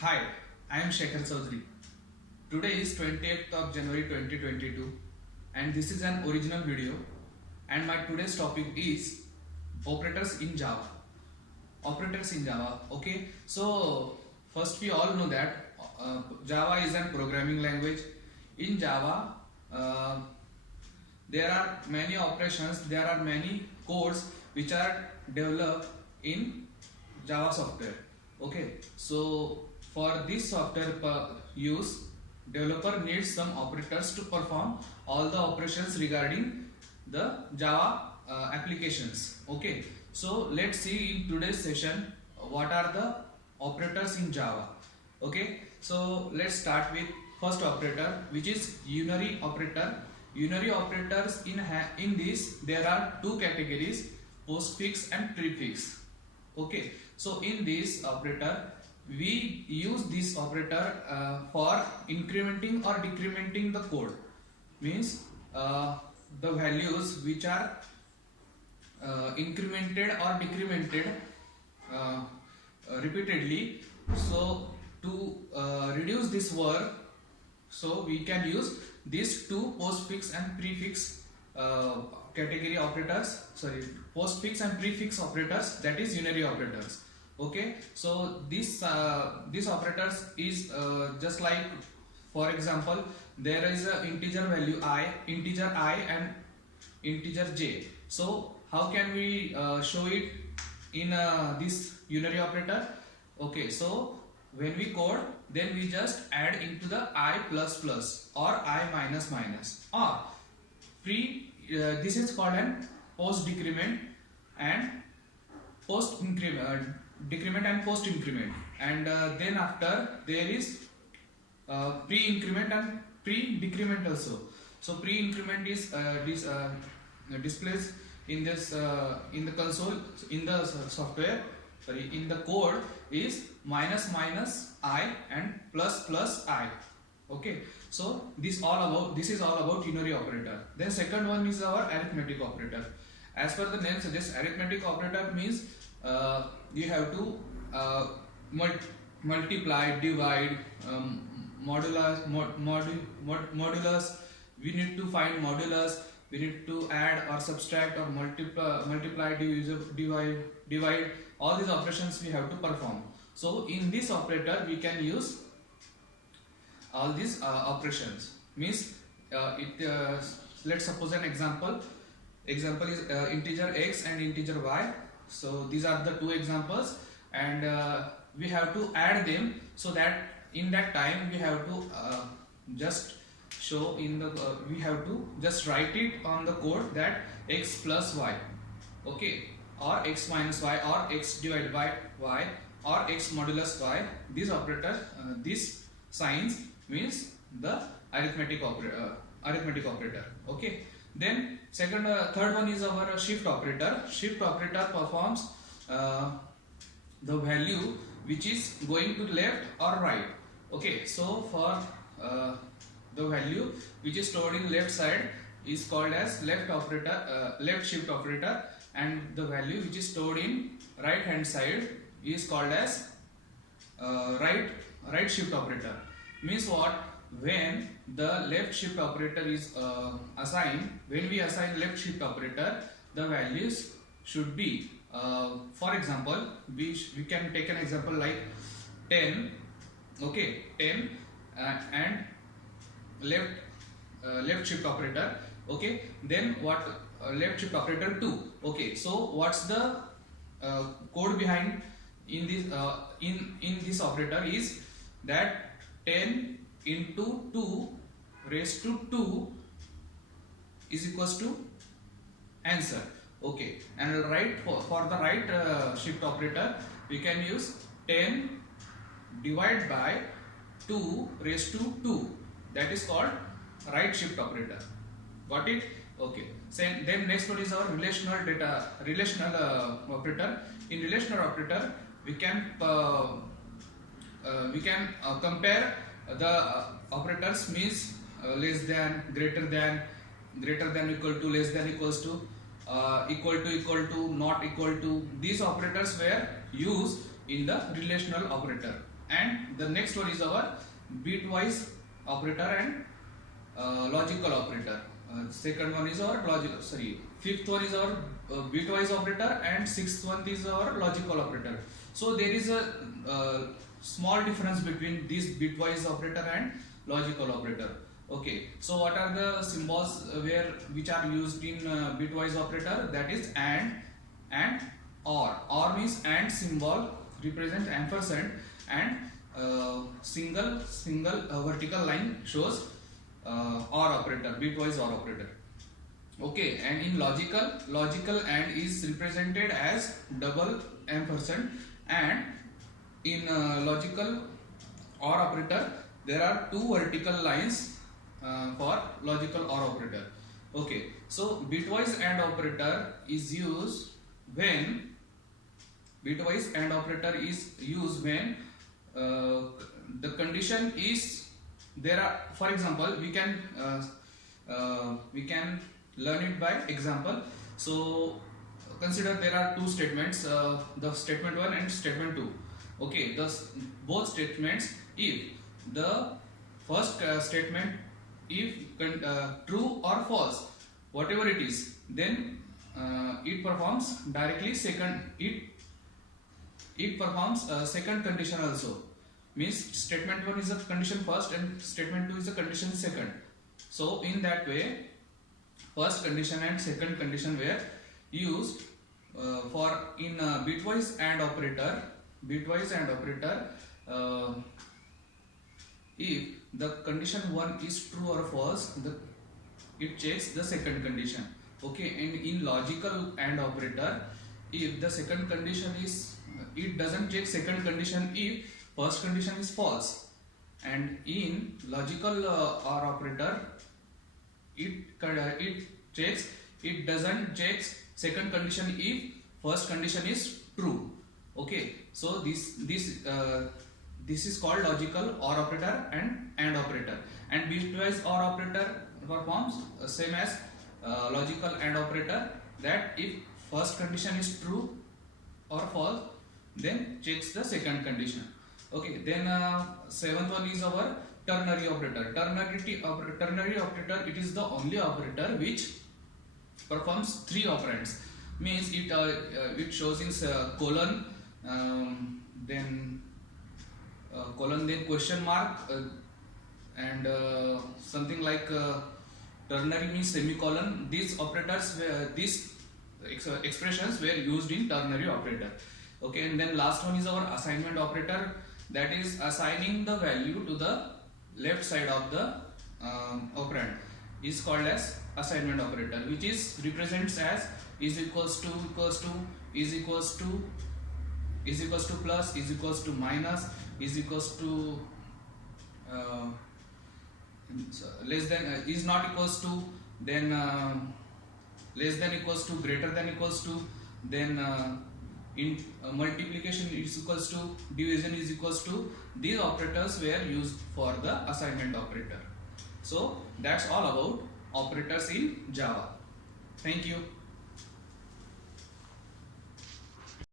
Hi, I am Shekhar Chaudhary. Today is 28th of January 2022 and this is an original video and my today's topic is operators in Java. Operators in Java. Okay, so first we all know that Java is a programming language. In Java, uh, there are many operations, there are many codes which are developed in Java software. Okay, so for this software use, developer needs some operators to perform all the operations regarding the Java applications. Okay, so let's see in today's session what are the operators in Java. Okay, so let's start with first operator, which is unary operator. Unary operators in this there are two categories, postfix and prefix. Okay, so in this operator we use this operator for incrementing or decrementing the code. Means the values which are incremented or decremented repeatedly. So to reduce this work, so we can use these two postfix and prefix category operators, postfix and prefix operators, that is unary operators. Okay, so this operators is just like, for example, there is a integer value integer I and integer j. So how can we show it in this unary operator? Okay, so when we code, then we just add into the I plus plus or I minus minus, or this is called an post decrement and post increment, decrement and post increment, and then after there is pre increment and pre decrement also. So pre increment is displays in this in the console, in the software, in the code is minus minus I and plus plus I. Okay, so this is all about unary operator. Then second one is our arithmetic operator. As per the name suggests, arithmetic operator means you have to multiply, divide, modulus. We need to find modulus. We need to add or subtract or multiply, divide. All these operations we have to perform. So in this operator we can use all these operations. Means let's suppose an example. Example is integer x and integer y. So these are the two examples, and we have to add them, so that in that time we have to just show in the we have to just write it on the code that x plus y, okay, or x minus y, or x divided by y, or x modulus y. These operators, these signs means the arithmetic operator. Okay, then third one is our shift operator. Shift operator performs the value which is going to left or right. Okay, so for the value which is stored in left side is called as left shift operator, and the value which is stored in right hand side is called as right shift operator. Means what? When the left shift operator is assigned, when we assign left shift operator, the values should be, for example, we can take an example like 10. Okay, 10 and left shift operator. Okay, then what? Left shift operator 2. Okay, so what's the code behind in this operator is that 10 into 2 raised to 2 is equals to answer. Okay, and right for the right shift operator we can use 10 divided by 2 raised to 2. That is called right shift operator. Got it? Okay. Then next one is our relational operator. In relational operator we can compare the operators, means less than, greater than, equal to, less than, equals to, equal to, not equal to. These operators were used in the relational operator. and the next one is our bitwise operator and logical operator. Second one is our fifth one is our bitwise operator, and sixth one is our logical operator. So there is a small difference between this bitwise operator and logical operator. Okay, so what are the symbols which are used in bitwise operator? That is and or. Or means and symbol represents ampersand, and single vertical line shows or operator, bitwise or operator. Okay, and in logical and is represented as double ampersand, and in logical or operator there are two vertical lines for logical or operator. Okay, so bitwise and operator is used when the condition is there are, for example, we can learn it by example. So consider there are two statements, the statement 1 and statement 2. Okay, thus both statements, if the first statement, if true or false, whatever it is, then it performs directly it performs second condition also. Means statement 1 is a condition first and statement 2 is a condition second. So in that way, first condition and second condition were used for in bitwise and operator. If the condition 1 is true or false, it checks the second condition. Okay, and in logical and operator, if the second condition is, it doesn't check second condition if first condition is false. And in logical or operator, it doesn't check second condition if first condition is true. Okay, so this is called logical or operator and operator. And bitwise or operator performs same as logical and operator, that if first condition is true or false, then checks the second condition. Okay, then seventh one is our ternary operator. Ternary operator, it is the only operator which performs three operands. Means it shows in colon, then question mark, and something like ternary means semicolon. These operators these expressions were used in ternary operator. Okay, and then last one is our assignment operator, that is assigning the value to the left side of the operand, is called as assignment operator, which is represents as is equals to plus, is equals to minus, is equals to less than, is not equals to, then less than equals to, greater than equals to, then in multiplication is equals to, division is equals to. These operators were used for the assignment operator. So that's all about operators in Java. Thank you.